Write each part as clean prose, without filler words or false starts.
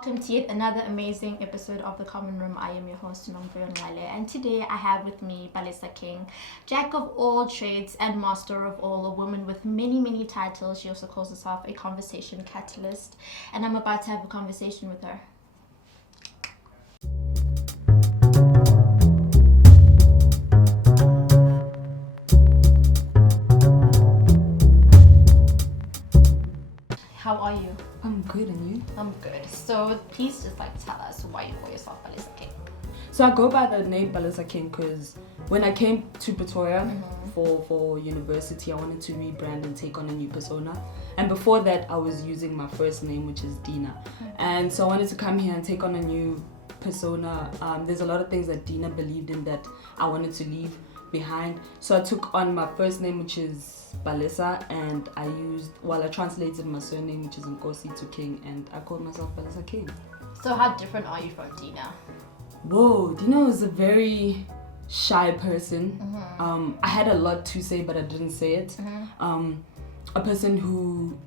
welcome to yet another amazing episode of The Common Room. I am your host, Nomvuyo, Nxele, and today I have with me Palesa King, jack of all trades and master of all, a woman with many titles. She also calls herself a conversation catalyst, and I'm about to have a conversation with her. How are you? I'm good, and you? I'm good. So please just tell us why you call yourself Palesa King. So I go by the name Palesa King because when I came to Pretoria for university, I wanted to rebrand and take on a new persona. And before that, I was using my first name, which is Dina. And so I wanted to come here and take on a new persona. There's a lot of things that Dina believed in that I wanted to leave behind. So I took on my first name, which is Palesa, and I translated my surname, which is Nkosi, to King, and I called myself Palesa King. So how different are you from Dina? Whoa, Dina was a very shy person. I had a lot to say, but I didn't say it. A person who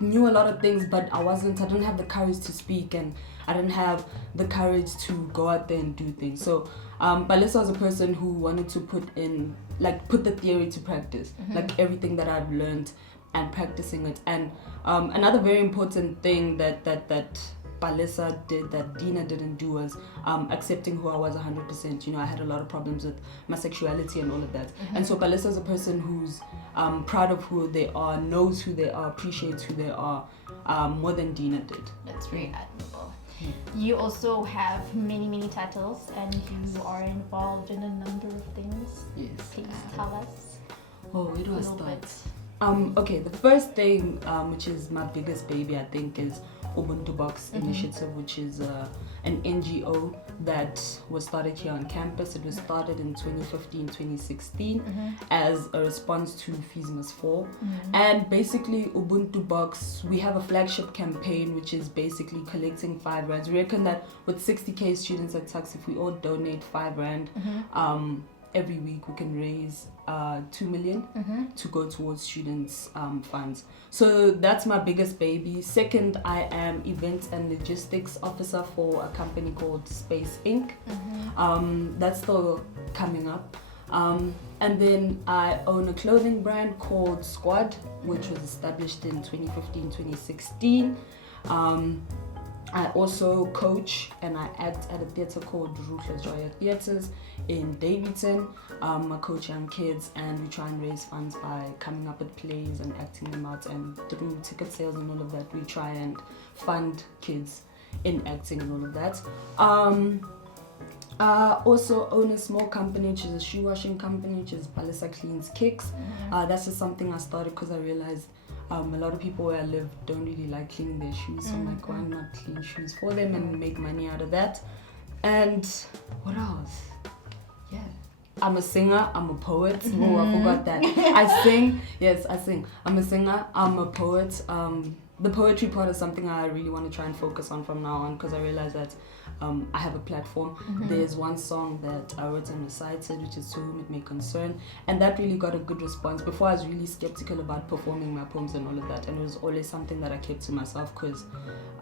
knew a lot of things, but I didn't have the courage to speak, and I didn't have the courage to go out there and do things. So Palesa was a person who wanted to put the theory to practice, everything that I've learned and practicing it. And another very important thing that Palesa did that Dina didn't do was accepting who I was 100%. I had a lot of problems with my sexuality and all of that. And so Palesa is a person who's proud of who they are, knows who they are, appreciates who they are, more than Dina did. That's very admirable. You also have many titles, and you are involved in a number of things. Yes. Please tell us. Oh, where do I a little start? bit. Okay, the first thing, which is my biggest baby, I think, is Ubuntu Box Initiative, which is an NGO that was started here on campus. It was started in 2015-2016 as a response to Fees Must Fall. And basically, Ubuntu Box, we have a flagship campaign, which is basically collecting 5 rands. We reckon that with 60k students at Tux, if we all donate 5 rand, every week we can raise 2 million to go towards students' funds. So that's my biggest baby. Second, I am events and logistics officer for a company called Space Inc. That's still coming up. And then I own a clothing brand called Squad, which was established in 2015-2016. I also coach and I act at a theatre called Rihlampfu Theatres in Davidson. I coach young kids, and we try and raise funds by coming up with plays and acting them out, and through ticket sales and all of that, we try and fund kids in acting and all of that. I also own a small company, which is a shoe washing company, which is Palesa Cleans Kicks. That's just something I started because I realized a lot of people where I live don't really like cleaning their shoes, so I'm like, why not clean shoes for them and make money out of that? And what else? Yeah, I'm a singer, I'm a poet. Oh, I forgot that. I sing. Yes, I sing. I'm a singer, I'm a poet. The poetry part is something I really want to try and focus on from now on, because I realize that I have a platform. There's one song that I wrote and recited, which is To Whom It May Concern, and that really got a good response. Before, I was really skeptical about performing my poems and all of that, and it was always something that I kept to myself because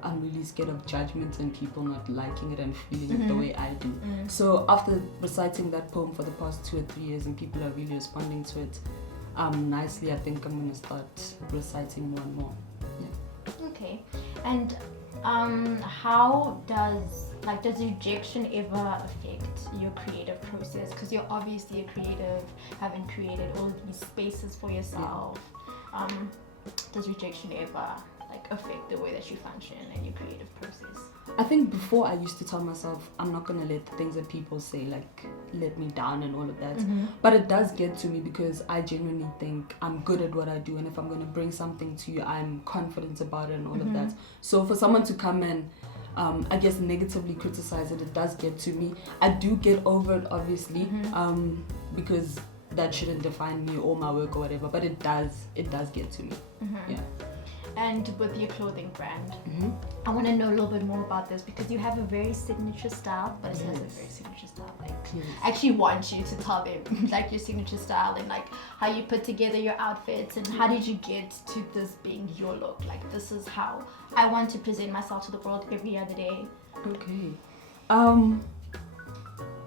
I'm really scared of judgment and people not liking it and feeling it the way I do. So after reciting that poem for the past 2 or 3 years and people are really responding to it nicely, I think I'm going to start reciting more and more. Okay. And how does rejection ever affect your creative process? Because you're obviously a creative, having created all of these spaces for yourself. Does rejection ever affect the way that you function and your creative process? I think before I used to tell myself I'm not gonna let the things that people say let me down and all of that. But it does get to me because I genuinely think I'm good at what I do, and if I'm gonna bring something to you, I'm confident about it and all of that. So for someone to come and I guess negatively criticize it, it does get to me. I do get over it, obviously, because that shouldn't define me or my work or whatever, but it does get to me. Yeah. and with your clothing brand. Mm-hmm. I want to know a little bit more about this because you have a very signature style, but it has a Yes. very signature style. Like, Yes. I actually want you to tell them like your signature style and like how you put together your outfits and how did you get to this being your look. Like, this is how I want to present myself to the world every other day. Okay.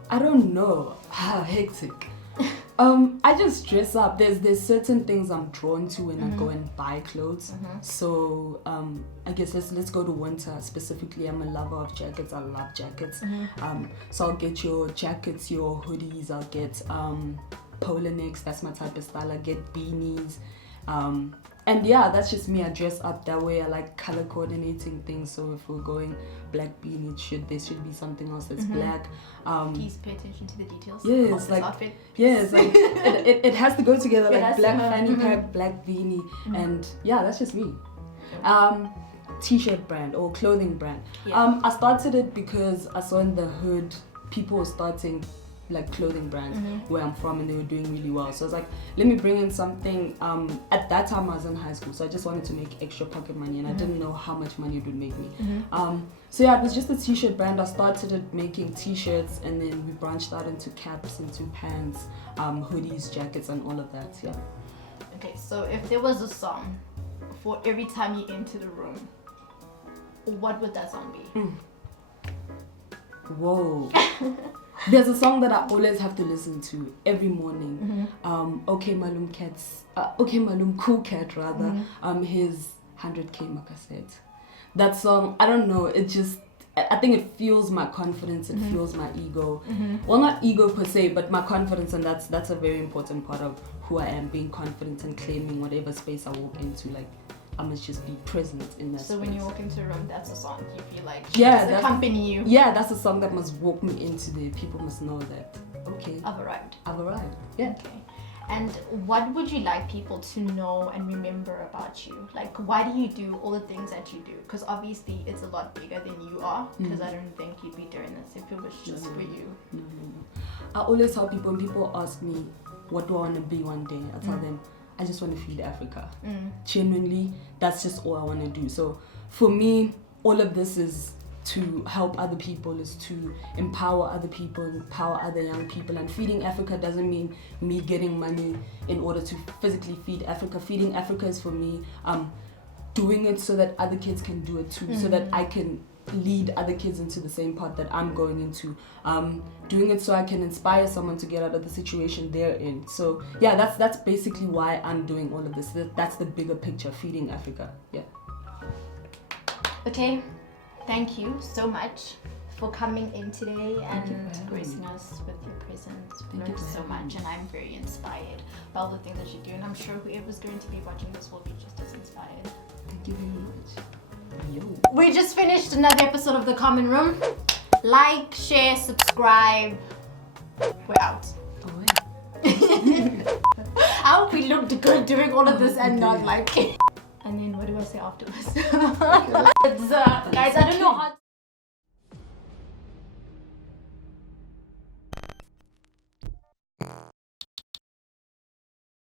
I don't know how hectic. I just dress up. There's certain things I'm drawn to when I go and buy clothes. So I guess let's go to winter specifically. I'm a lover of jackets. I love jackets. So I'll get your jackets, your hoodies. I'll get polo necks. That's my type of style. I get beanies. And yeah, that's just me. I dress up that way. I like color coordinating things. So if we're going black beanie, there should be something else that's black. Please pay attention to the details. Yes, of this like outfit. yes, like it has to go together. It Like has to, black fanny pack, black beanie, and yeah, that's just me. T-shirt brand or clothing brand. Yeah. I started it because I saw in the hood people were starting like clothing brands where I'm from, and they were doing really well. So I was like, let me bring in something. At that time I was in high school, so I just wanted to make extra pocket money, and I didn't know how much money it would make me. So yeah, it was just a t-shirt brand. I started it making t-shirts, and then we branched out into caps, into pants, hoodies, jackets, and all of that. Yeah. Okay, so if there was a song for every time you enter the room, what would that song be? Whoa. There's a song that I always have to listen to every morning. Okay Malum Cool Cat rather. His 100K Makaset. That song, I don't know, I think it fuels my confidence, it fuels my ego. Well, not ego per se, but my confidence, and that's a very important part of who I am, being confident and claiming whatever space I walk into. Like, I must just be present in that space. So when you walk into a room, that's a song you feel like Yeah, just accompany you. Yeah, that's a song that must walk me into there. People must know that, okay, I've arrived. Yeah. Okay. And what would you like people to know and remember about you? Like, why do you do all the things that you do? Because obviously it's a lot bigger than you are, because I don't think you'd be doing this if it was just for you. No. I always tell people, when people ask me, what do I want to be one day? I tell them, I just want to feed Africa. Genuinely, that's just all I want to do. So for me, all of this is to help other people, is to empower other people, empower other young people. And feeding Africa doesn't mean me getting money in order to physically feed Africa. Feeding Africa is for me doing it so that other kids can do it too, so that I can lead other kids into the same path that I'm going into. Doing it so I can inspire someone to get out of the situation they're in. So yeah, that's basically why I'm doing all of this. That's the bigger picture, feeding Africa. Yeah. Okay, thank you so much for coming in today and gracing us with your presence. We learned so much, and I'm very inspired by all the things that you do, and I'm sure whoever's going to be watching this will be just as inspired. Thank you very much. Yo. We just finished another episode of The Common Room. Like, share, subscribe. We're out. Oh, wait. I hope we looked good doing all of this and not like. And then what do I say afterwards? It's